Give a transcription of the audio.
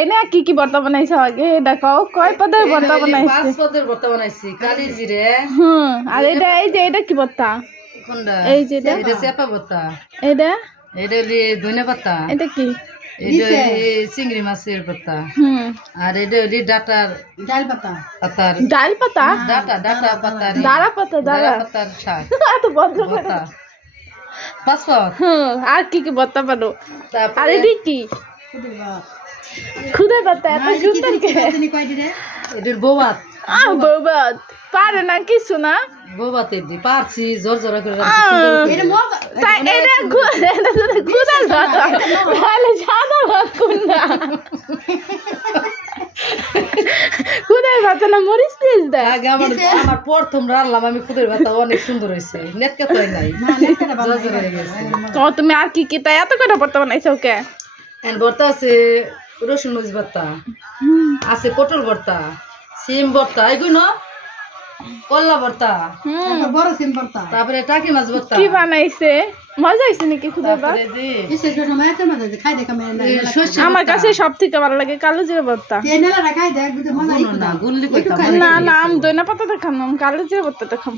এনে কি ভর্তা বানাইছো আগে এটা কও কয় পদের ভর্তা বানাইছো? 5 পদের ভর্তা বানাইছি কালি জিরে। আর এটা এই যে এটা কি ভর্তা? কোনটা? এই যে এটা চেপা ভর্তা। এটা হলি ধনিয়া পাতা। এটা কি? এটা হলি চিংড়ি মাছের ভর্তা। আর এটা হলি ডাটার ডাল পাতা। ডাল পাতা? ডাটা পাতা। দাঁড়া পাতার শাক। এত ভর্তা। 5 পদ। আর কি ভর্তা বানো? আর এটা কি? খুদে পাতা এত সুন্দর কে? এটার বৌভাত। বৌভাত পারে না কিছু না। বৌভাতে দি পারছি জোর জোর করে তাই এটা খুদার ভাত তাহলে সাদা ভাত কোনটা? খুদের ভাত না মরিচ পিস দেয়। আগে আমার প্রথম রান্নাম আমি খুদের ভাত অনেক সুন্দর হয়েছে নেটকে তো নাই জোর জোর হয়ে গেছে। তো তুমি আর কি তাই এত কটা ভর্তা বানাইছো ওকে? ভর্তা আছে রসুন মরিচ ভর্তা আছে, পটল ভর্তা, সিম ভর্তা, এগুলো কল্লা ভর্তা, বড় সিম ভর্তা, তারপরে টাকি মাছ ভর্তা। কি বানাইছে? মজা হয়েছে নাকি খুদের ভাত? আমার কাছে সব থেকে ভালো লাগে কালো জিরা ভর্তা। গুনলি না আমি দইনা পাতা দেখাম, কালো জিরা ভর্তাটা খাম।